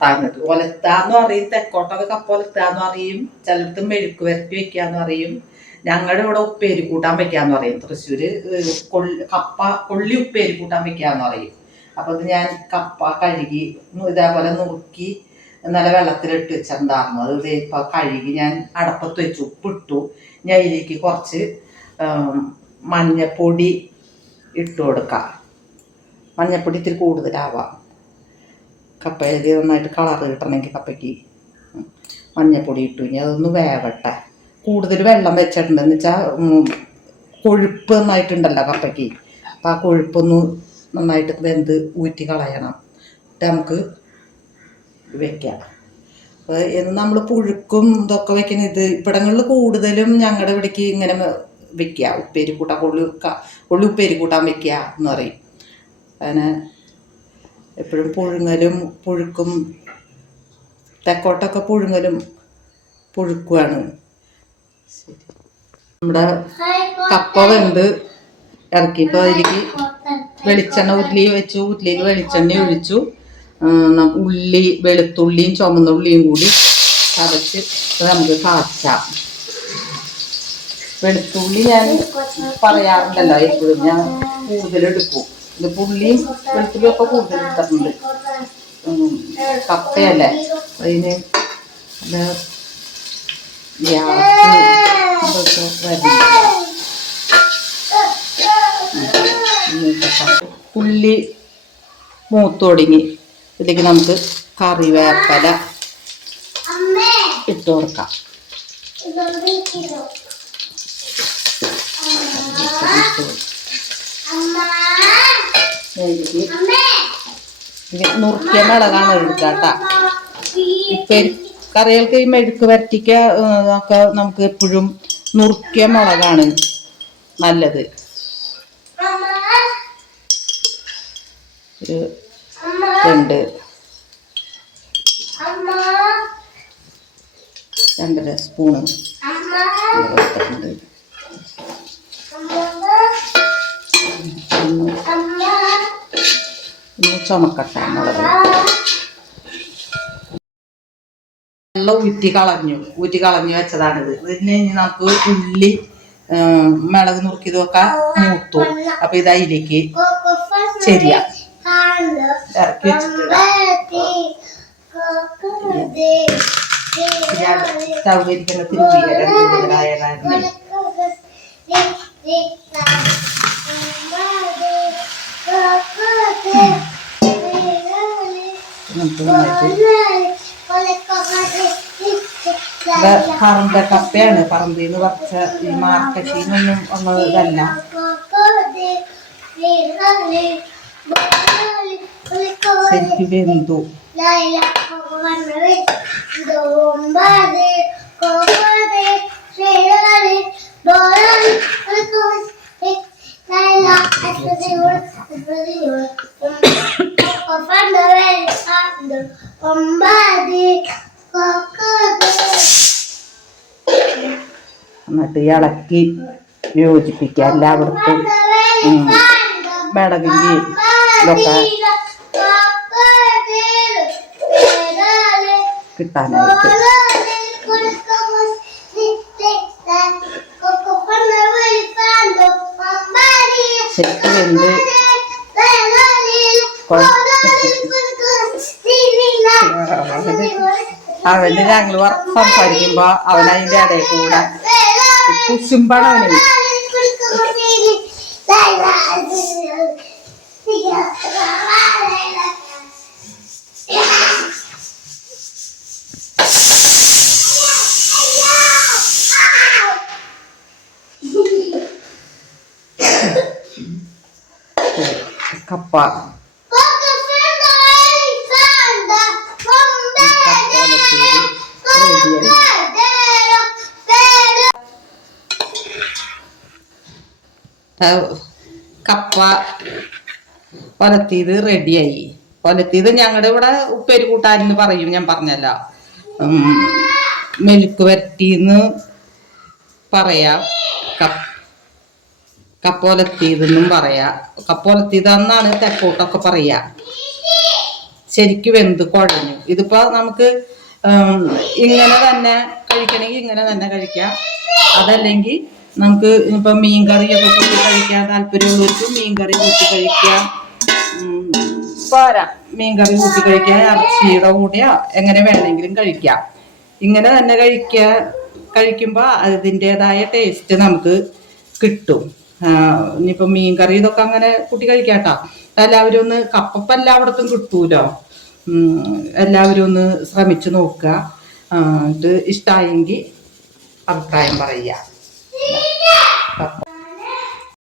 താങ്ങട്ട് ഒലത്താന്ന് പറയും തെക്കോട്ടൊക്കെ കപ്പ ഒലത്താന്ന് പറയും ചിലടത്ത് മെഴുക്ക് വരട്ടി വെക്കാന്ന് പറയും. ഞങ്ങളുടെ ഇവിടെ ഉപ്പേരി കൂട്ടാൻ വെക്കാന്ന് പറയും. തൃശ്ശൂര് കപ്പ കൊള്ളി ഉപ്പേരി കൂട്ടാൻ വെക്കാന്ന് പറയും. അപ്പൊ ഇത് ഞാൻ കപ്പ കഴുകി ഇതേപോലെ നുറുക്കി നല്ല വെള്ളത്തിലിട്ട് വെച്ചിട്ടുണ്ടായിരുന്നു. അത് ഇപ്പൊ കഴുകി ഞാൻ അടപ്പത്ത് വെച്ചു. ഉപ്പിട്ടു. ഞാൻ ഇതിലേക്ക് കുറച്ച് മഞ്ഞപ്പൊടി ഇട്ടു കൊടുക്കാം. മഞ്ഞപ്പൊടി ഇത്തിരി കൂടുതലാവാം. കപ്പയിൽ നന്നായിട്ട് കളർ കിട്ടണമെങ്കിൽ കപ്പയ്ക്ക്. മഞ്ഞപ്പൊടി ഇട്ടു. ഇനി അതൊന്ന് വേവട്ടെ. കൂടുതൽ വെള്ളം വെച്ചിട്ടുണ്ടെന്ന് വെച്ചാൽ കൊഴുപ്പ് നന്നായിട്ടുണ്ടല്ലോ കപ്പയ്ക്ക്. അപ്പം ആ കൊഴുപ്പൊന്ന് നന്നായിട്ട് വെന്ത് ഊറ്റി കളയണം. എന്നിട്ട് നമുക്ക് വെക്കാം. അപ്പോൾ ഇത് നമ്മൾ പുഴുക്കും ഇതൊക്കെ വെക്കുന്ന ഇത് ഇവിടങ്ങളിൽ കൂടുതലും ഞങ്ങളുടെ ഇവിടേക്ക് ഇങ്ങനെ വെക്കുക. ഉപ്പേരി കൂട്ടാൻ കൊള്ളു കൊള്ളി ഉപ്പേരി കൂട്ടാൻ വെക്കുക എന്ന് പറയും. അങ്ങനെ എപ്പോഴും പുഴുങ്ങലും പുഴുക്കും തെക്കോട്ടൊക്കെ പുഴുങ്ങലും പുഴുക്കുവാണ്. നമ്മുടെ കപ്പ വെന്ത് ഇറക്കിയപ്പോൾ അതിലേക്ക് വെളിച്ചെണ്ണ ഉരുളി വെച്ചു ഉരുളിയിൽ വെളിച്ചെണ്ണ ഒഴിച്ചു. ഉള്ളി വെളുത്തുള്ളിയും ചുമന്ന ഉള്ളിയും കൂടി ചതച്ച് നമുക്ക് കാച്ചാം. വെളുത്തുള്ളി ഞാൻ പറയാറുണ്ടല്ലോ എപ്പോഴും ഞാൻ കൂടുതലെടുക്കും ഇത് പുള്ളിയും വെളുത്തുള്ളിയും ഒക്കെ കൂടുതൽ ഇട്ടിട്ടുണ്ട് കപ്പയല്ലേ? അതിന് ഉള്ളി മൂത്തൊടുങ്ങി ഇതിലേക്ക് നമുക്ക് കറിവേപ്പില ഇട്ട് കൊടുക്കാം. ഇട്ട് ഇങ്ങനെ നുറുക്കിയ മുളകാണ് എടുക്കാട്ട കറികൾക്ക് ഈ മെഴുക്ക് വരട്ടിക്ക ഒക്കെ നമുക്ക് എപ്പോഴും നുറുക്കിയ മുളകാണ് നല്ലത്. രണ്ട്. രണ്ടര സ്പൂണ് ഇട്ടിട്ടുണ്ട്. ചുമക്കട്ട മുളക് വെള്ളം ഊറ്റി കളഞ്ഞു. ഊറ്റി കളഞ്ഞു വെച്ചതാണിത്. പിന്നെ ഇനി നമുക്ക് ഉള്ളി മിളക് നുറുക്കിയതൊക്കെ മൂത്തു. അപ്പൊ ഇത് അതിലേക്ക് ശരിയാ സൗകര്യത്തിന് തിരുവീരം നന്നായിട്ട് ഇത് പറമ്പ കപ്പയാണ്. പറമ്പിൽ നിന്ന് പറിച്ച ഈ മാർക്കറ്റിൽ നിന്നൊന്നും ഒന്നും ഇതല്ല. ശരിക്കും വെന്തു. എന്നിട്ട് ഇളക്കി യോജിപ്പിക്കുക എല്ലാവർക്കും. മേടകിഞ്ചി ഇതൊക്കെ കിട്ടാനായിട്ട്. ശരിക്കും വെന്ത് അവന് ഞങ്ങൾ സംസാരിക്കുമ്പോ അവൻ അതിന്റെ ഇടയിൽ കൂടെ കുശുമ്പാണ് അവന് കപ്പ ആ, കപ്പ ഒലത്തിയത് റെഡിയായി ഒലത്തിയത് ഞങ്ങളുടെ ഇവിടെ ഉപ്പേരി കൂട്ടാനെന്ന് പറയും ഞാൻ പറഞ്ഞല്ല. മെഴുക്ക് വരട്ടിന്ന് പറയാ. കപ്പ കപ്പോലത്തിയതെന്നും പറയാ. കപ്പോലത്തിയതെന്നാണ് തെക്കോട്ടൊക്കെ പറയാ. ശരിക്ക് വെന്ത് കുഴഞ്ഞു. ഇതിപ്പോ നമുക്ക് ഇങ്ങനെ തന്നെ കഴിക്കണമെങ്കിൽ ഇങ്ങനെ തന്നെ കഴിക്കാം. അതല്ലെങ്കിൽ നമുക്ക് ഇപ്പൊ മീൻ കറിയൊക്കെ കൂട്ടി കഴിക്കാൻ താല്പര്യമുള്ളവർക്ക് മീൻ കറി കൂട്ടി കഴിക്കാം. പോരാ. മീൻ കറി കൂട്ടി കഴിക്കാം ഇറച്ചിയുടെ കൂടെയോ എങ്ങനെ വേണമെങ്കിലും കഴിക്കാം. ഇങ്ങനെ തന്നെ കഴിക്ക കഴിക്കുമ്പോൾ അതിന്റെതായ ടേസ്റ്റ് നമുക്ക് കിട്ടും. ആ, ഇനിയിപ്പോ മീൻ കറി ഇതൊക്കെ അങ്ങനെ കൂട്ടി കഴിക്കാട്ടോ. എല്ലാവരും ഒന്ന് കപ്പപ്പ എല്ലായിടത്തും കിട്ടൂലോ? എല്ലാവരും ഒന്ന് ശ്രമിച്ചു നോക്കുക. ഇത് ഇഷ്ടമായെങ്കിൽ അഭിപ്രായം പറയുക. half